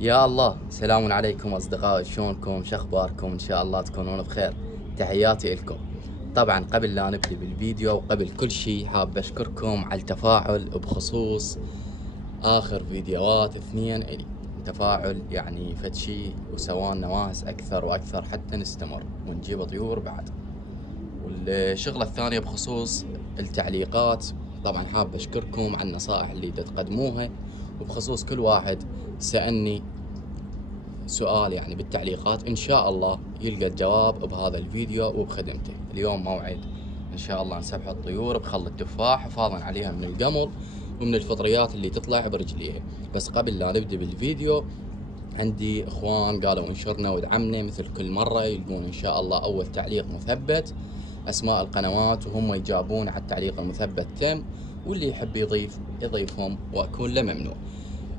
يا الله، سلام عليكم أصدقائي، شلونكم؟ شخباركم؟ إن شاء الله تكونون بخير. تحياتي لكم. طبعا قبل لا نبدأ بالفيديو وقبل كل شيء حاب أشكركم على التفاعل بخصوص آخر فيديوهات اثنين إلي. تفاعل يعني فد شي وسوانا نواس أكثر وأكثر حتى نستمر ونجيب طيور بعد. والشغلة الثانية بخصوص التعليقات، طبعا حاب أشكركم على النصائح اللي تقدموها، وبخصوص كل واحد سألني سؤال يعني بالتعليقات إن شاء الله يلقى الجواب بهذا الفيديو وبخدمته. اليوم موعد إن شاء الله نسبح الطيور بخل التفاح حفاظا عليها من القمل ومن الفطريات اللي تطلع برجليها. بس قبل لا نبدأ بالفيديو، عندي إخوان قالوا انشرنا وادعمنا مثل كل مرة، يلقون إن شاء الله أول تعليق مثبت أسماء القنوات وهم يجابون على التعليق المثبت تم، واللي يحب يضيفهم وأكون له ممنون.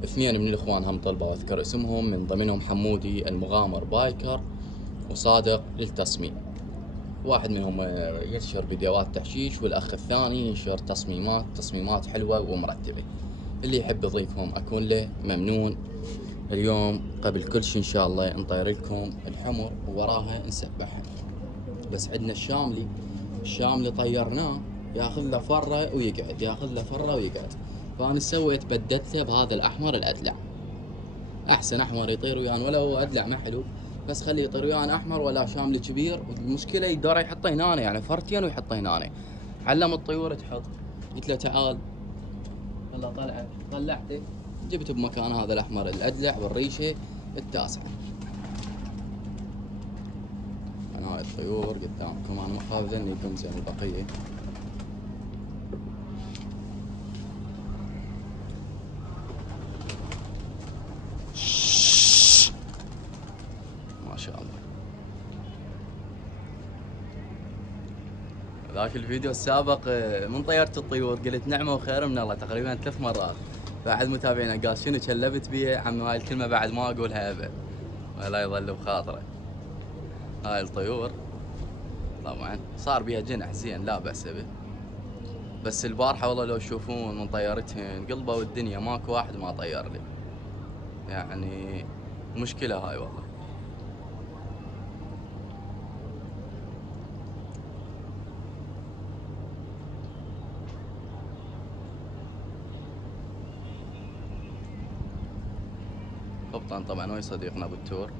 اثنين من الاخوان هم طلبوا واذكر اسمهم، من ضمنهم حمودي المغامر بايكر وصادق للتصميم. واحد منهم ينشر فيديوهات تحشيش، والاخ الثاني ينشر تصميمات حلوة ومرتبة. اللي يحب يضيفهم اكون له ممنون. اليوم قبل كل شيء ان شاء الله نطير لكم الحمر ووراها نسبحها. بس عندنا الشاملي طيرناه ياخذ له فره ويقعد، فانا سويت بددته بهذا الاحمر الادلع. احسن احمر يطير ويان، ولا هو ادلع ما حلو، بس خليه يطير ويان احمر ولا شاملي كبير. والمشكله يقدر يحطه هنا، يعني فرتين ويحطه هنا. علم الطيور تحط، قلت له تعال يلا طلعته جبت بمكان هذا الاحمر الادلع والريشه التاسعه. انا هاي الطيور قدامكم، انا مخاف ذني يكون زين البقيه. ما شاء الله. ذاك الفيديو السابق من طيرت الطيور قلت نعمه وخير من الله تقريبا 3 مرات. بعد متابعينا قال شنو كلبت بيه عم، هاي الكلمه بعد ما اقولها ابد ولا يظل بخاطره. هاي الطيور طبعا صار بيها جنح زين لا بأس به، بس البارحه والله لو تشوفون من طيرتهن قلبوا الدنيا، ماكو واحد ما طير لي، يعني مشكله هاي والله. قبطان طبعا ويا صديقنا بالتور.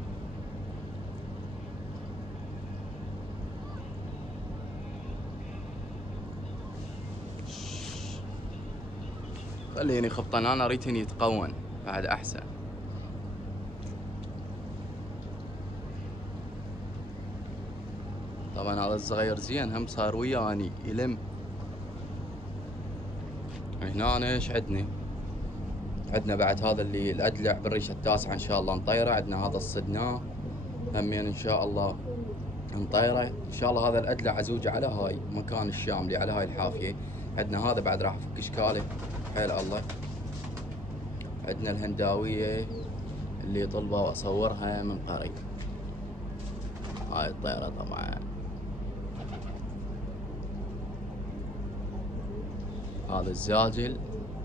خليني خبطان، انا اريدهن يتقون بعد احسن. طبعا هذا الصغير زين هم صار وياني يلم. هنا ايش عندنا بعد هذا اللي الادلع بالريشه التاسعه ان شاء الله نطيره. عندنا هذا الصدناه همين ان شاء الله نطيره ان شاء الله. هذا الادلع عزوج على هاي مكان الشاملي على هاي الحافيه. عندنا هذا بعد راح افك اشكاله حيل الله. عندنا الهنداويه اللي طلبوا واصورها من قريب. هاي الطيره طبعا. هذا الزاجل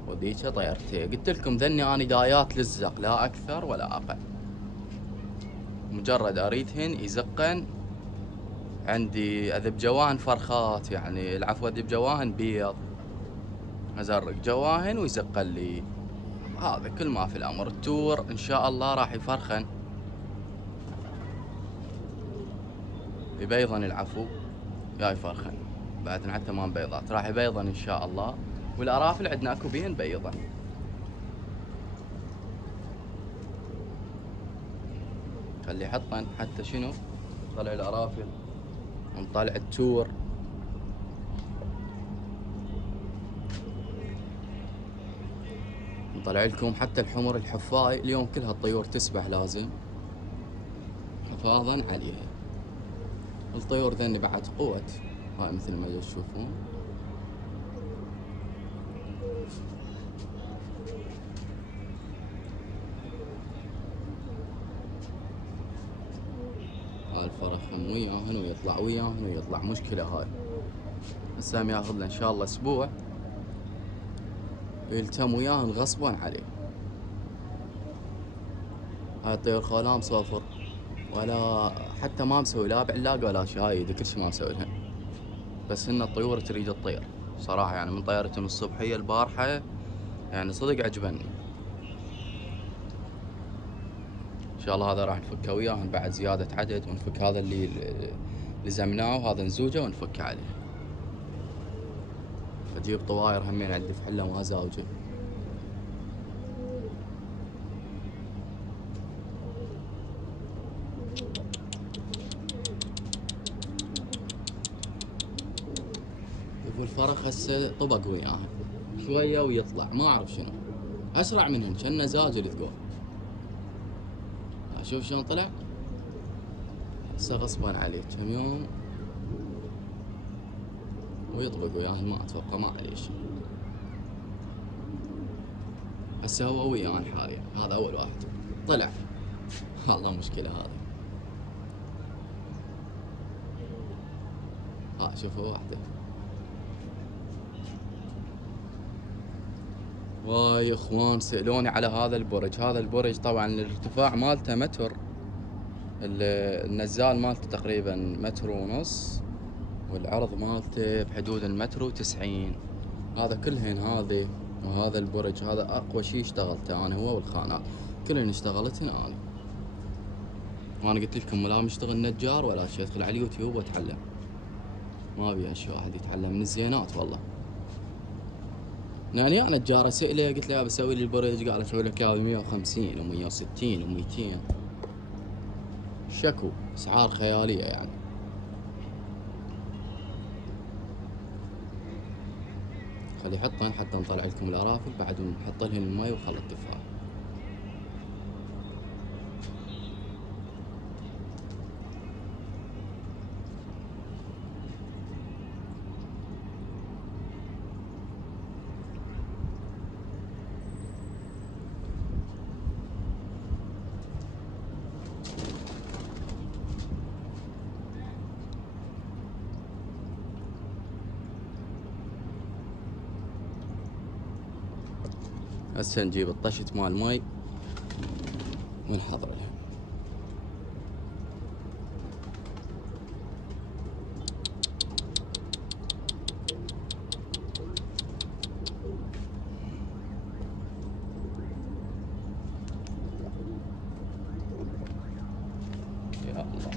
وذيك طيرتي. قلت لكم ذني اني دايات للزق لا اكثر ولا اقل، مجرد اريدهن يزقن. عندي اذب جواهن فرخات، يعني العفو اذب جواهن بيض، ازرق جواهن ويزقن لي. هذا كل ما في الامر. التور ان شاء الله راح يفرخن يبيضن، العفو يا يفرخن بعد عن 8 بيضات راح يبيضن ان شاء الله. والارافل عندنا اكو بين بيضن. خلي يحطن حتى شنو طلع الارافل ونطلع التور. نطلع لكم حتى الحمر الحفاي. اليوم كل هالطيور تسبح لازم حفاظا عليها. الطيور ذني بعد قوة، هاي مثل ما تشوفون. هاي الفرخ هم وياهن ويطلع مشكلة هاي. هسه ياخذ له ان شاء الله اسبوع يلتم وياهن غصبا عليه. هاي الطيور خولا مصوفر، ولا حتى ما مسوي لا بعلاق ولا شايد، كل شي ما مسوي لهن. بس هن الطيور تريد تطير صراحة، يعني من طيرتهم الصبحية البارحة يعني صدق عجبني. ان شاء الله هذا راح نفكه وياهن بعد زيادة عدد، ونفك هذا اللي لزمناه، وهذا نزوجه ونفك عليه. اجيب طواير همين عندي في حلة ما زاوجه. والفرخ هسه طبق وياها شوية ويطلع، ما اعرف شنو اسرع منهن، كأنه زاجل تقول. شوف شلون طلع هسه غصبا عليه كم يوم ويطبق وياهن، ما اتوقع ما عليه شي. هسه هو وياهن حاليا، هذا اول واحد طلع. والله مشكلة هذا. شوفوا واحدة. واي اخوان سألوني على هذا البرج. هذا البرج طبعا الارتفاع مالته متر، النزال مالته تقريبا متر ونص، والعرض مالته بحدود المتر وتسعين. هذا كلهن هذه، وهذا البرج هذا اقوى شي اشتغلته انا، هو والخانات كلهن اشتغلتهن انا. وانا قلت لكم لا مشتغل نجار ولا شي، ادخل على اليوتيوب واتعلم. ما ابي هالشي واحد يتعلم من الزينات والله. يعني انا نجار اساله قلت له بسوي لي البرج، قال اسوي لك اياه ب 150 و160 و200. شكو اسعار خياليه يعني. خلي يحطن حتى نطلع لكم الارافل بعد، ونحط لهن المي وخل التفاح. هسه نجيب الطشت مال مي ونحضر لها. يا الله.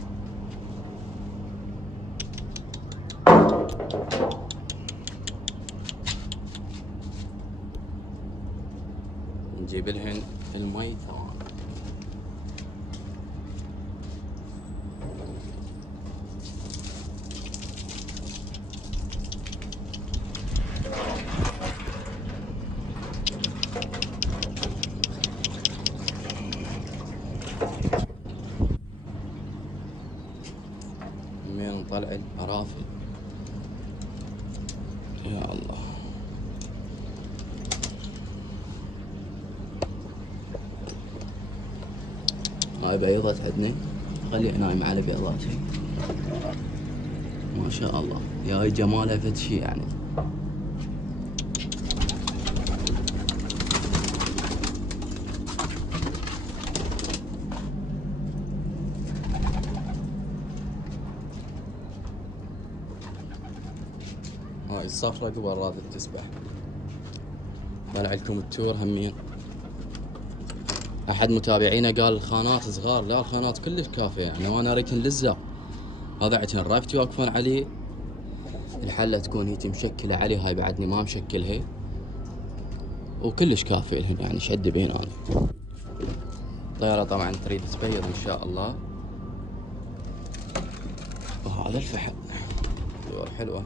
نجيب لهن المي تمام. من نطلع الارافل. يا الله. هاي بيضة عندنا، خليها نايم على بيضات. ما شاء الله يا هاي جمالها فد شي يعني. هاي الصفرة قبل رادت تسبح. طلع لكم التور همين. احد متابعينا قال الخانات صغار، لا الخانات كلش كافية يعني، وانا اريتن لزة. هذا عندهن رافتي يوقفون عليه، الحلة تكون هيجي مشكلة عليه، هاي بعدني ما مشكلها، وكلش كافي لهن يعني. شد بين انا. الطيارة طبعا تريد تبيض ان شاء الله. وهذا الفحل طيور حلوة.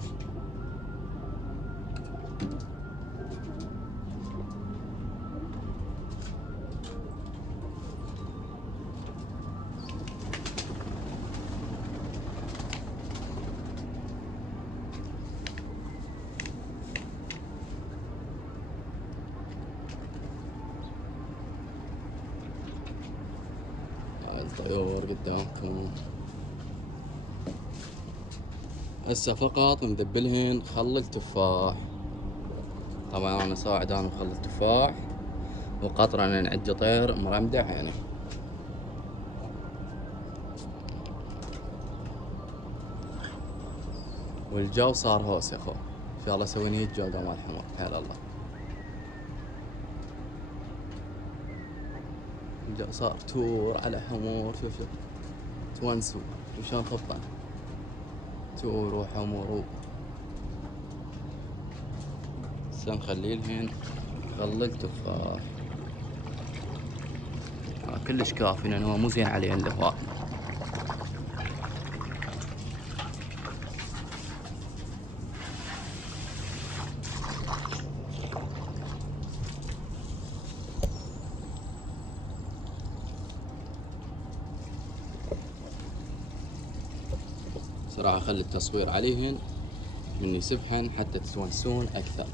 الطيور قدامكم. هسه فقط نذبلهن خل التفاح. طبعا انا صاعد انا مخل التفاح، وقطرة انا عندي طير مرمدع يعني. والجو صار هوس يا اخو. ان شاء الله سوينا هيك جوقة مال حمر حيال الله. الجو صار تور على حمور. شوف شوف تونسوا وشلون خبطن تور وحمر هسه نخليه الحين خلي التفاح. كلش كافي لأنه هو مو زين عليه اللفاف. صراحة خلي التصوير عليهن من يسبحن حتى تتونسون أكثر.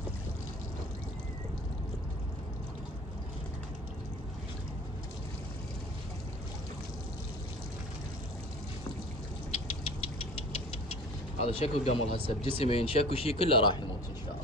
هذا شكو قمر هسه بجسمين شكو شي كله راح يموت ان شاء الله.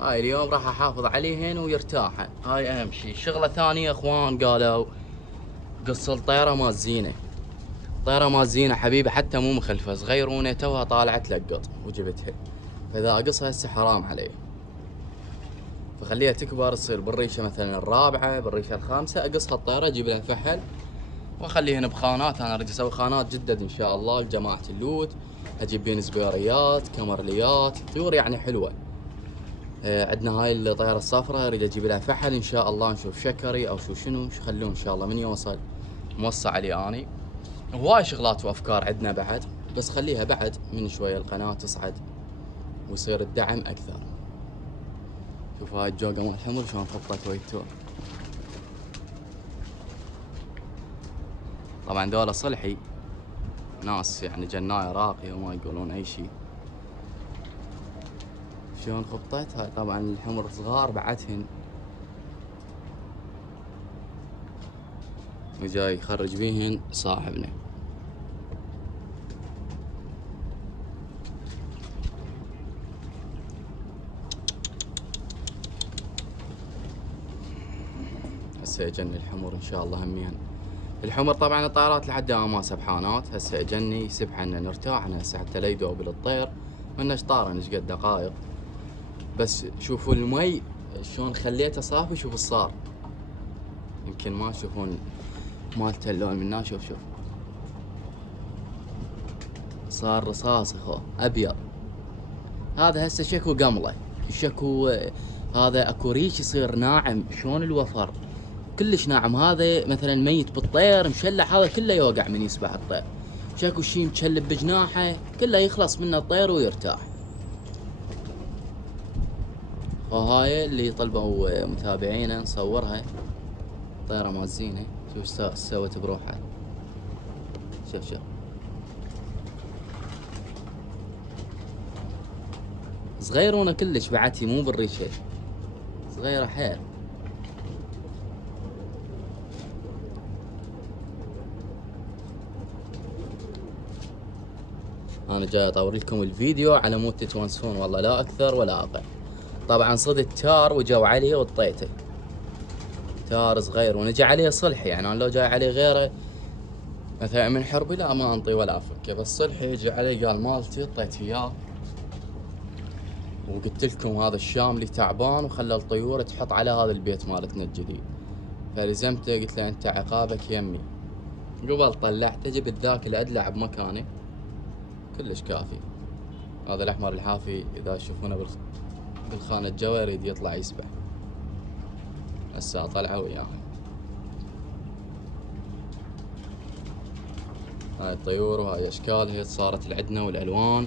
هاي اليوم راح احافظ عليهن ويرتاحن، هاي اهم شي. شغلة ثانية اخوان قالوا قص الطيرة مال زينة. طيرة مال زينة حبيبي حتى مو مخلفة صغيرونة توها طالعة تلقط وجبتها، فاذا اقصها هسه حرام علي، فخليها تكبر تصير بالريشة مثلا الرابعة بالريشة الخامسة اقصها الطيرة اجيب لها فحل واخليهن بخانات. انا اريد اسوي خانات جدد ان شاء الله لجماعة اللوت، اجيب بين زبيريات كمرليات طيور يعني حلوة. عندنا هاي الطيارة الصفراء اريد اجيب لها فحل ان شاء الله، نشوف شكري او شنو خلوه ان شاء الله من يوصل موصى علي اني. هواي شغلات وافكار عندنا بعد، بس خليها بعد من شوية القناة تصعد ويصير الدعم اكثر. شوف هاي الجوقة مال الحمر شلون خبطت ويتو. طبعا دولة صلحي ناس يعني جناية راقية وما يقولون اي شي. شلون خبطت هاي. طبعا الحمر صغار بعدهن وجاي يخرج بيهن صاحبنا. هسه اجني الحمر ان شاء الله همين. الحمر طبعا الطائرات لحد ما سبحانات، هسه اجني سبحة نرتاح هسه حتى لا يذوب الطير منش طاره نشقد دقائق. بس شوفوا المي شلون خليته صافي. شوف صار يمكن ما تشوفون مالته اللون منها. شوف صار رصاص اخو ابيض. هذا هسه شكو قمله شكو. هذا اكو ريش يصير ناعم شلون الوفر كلش ناعم. هذا مثلا ميت بالطير مشلح هذا كله يوقع من يسبح الطير. شكو شي مشلب بجناحه كله يخلص منه الطير ويرتاح. وهاي اللي طلبوا متابعينا نصورها طيرة مال زينة. شوف سوت بروحها. شوف صغيرونة كلش بعتي مو بالريشة صغيرة حيل. انا جاي اطور لكم الفيديو على مود تتونسون والله لا اكثر ولا اقل. طبعا صدت تار وجو عليه وطيته تار صغير ونجي عليه صلحي. يعني انا لو جاي عليه غيره مثلا من حربي لا ما انطي ولا افكه، بس صلحي يجي عليه قال مالتي طيت اياه. وقلت لكم هذا الشاملي تعبان وخلى الطيور تحط على هذا البيت مالتنا الجديد، فلزمته قلت له انت عقابك يمي. قبل طلعته جبت ذاك اللي ادلع بمكانه كلش كافي. هذا الاحمر الحافي اذا تشوفونه بالخانة الجوا يريد يطلع يسبح. هسه طلعوا وياهم. هاي الطيور وهاي اشكالها صارت لعندنا والالوان.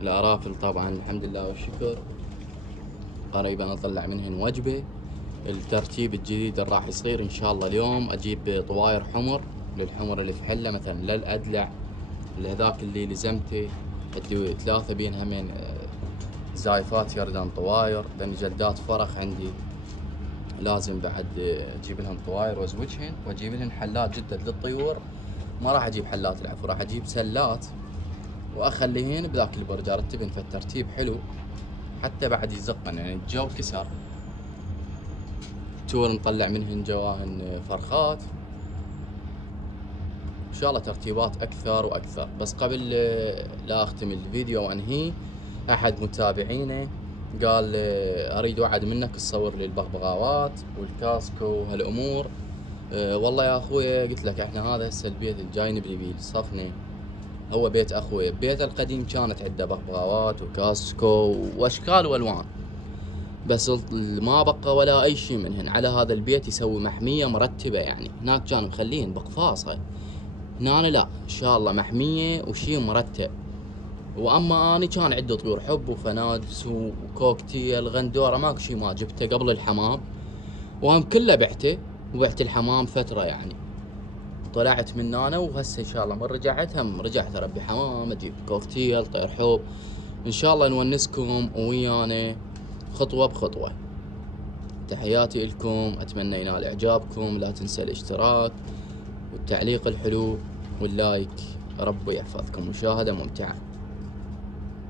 الارافل طبعا الحمد لله والشكر قريبا اطلع منهن وجبة. الترتيب الجديد اللي راح يصير ان شاء الله اليوم اجيب طواير حمر للحمر اللي في حله مثلا للادلع هذاك اللي لزمته عندي 3 بين همين زايفات يردن طواير، لان جلدات فرخ عندي لازم بعد اجيب لهم طواير وازوجهن، واجيب لهم حلات جدد للطيور. ما راح اجيب حلات العفو، راح اجيب سلات واخليهن بذاك البرج، ارتبهن في الترتيب حلو حتى بعد يزقن. يعني الجو كسر تور نطلع منهن جواهن فرخات ان شاء الله ترتيبات اكثر واكثر. بس قبل لا اختم الفيديو وانهيه، احد متابعينه قال اريد وعد منك تصور لي البغبغاوات والكاسكو وهالامور. والله يا اخوي قلت لك احنا هذا هسه البيت الجاي نبني بيه صفنه، هو بيت اخوي. بيت القديم كانت عنده بغبغاوات وكاسكو واشكال والوان، بس ما بقى ولا اي شيء منهن. على هذا البيت يسوي محمية مرتبة، يعني هناك كانوا مخلين بقفاصة، هنا لا ان شاء الله محمية وشي مرتب. واما اني كان عندي طيور حب وفنادس وكوكتيل غندورة، ماكو شي ما جبته قبل الحمام، وهم كله بعته، وبعت الحمام فترة يعني. طلعت من هنا وهسه ان شاء الله من رجعت هم رجعت اربي حمام، اجيب كوكتيل طير حب. ان شاء الله نونسكم ويانا خطوة بخطوة. تحياتي لكم، اتمنى ينال اعجابكم. لا تنسى الاشتراك والتعليق الحلو واللايك. ربي يحفظكم، مشاهدة ممتعة.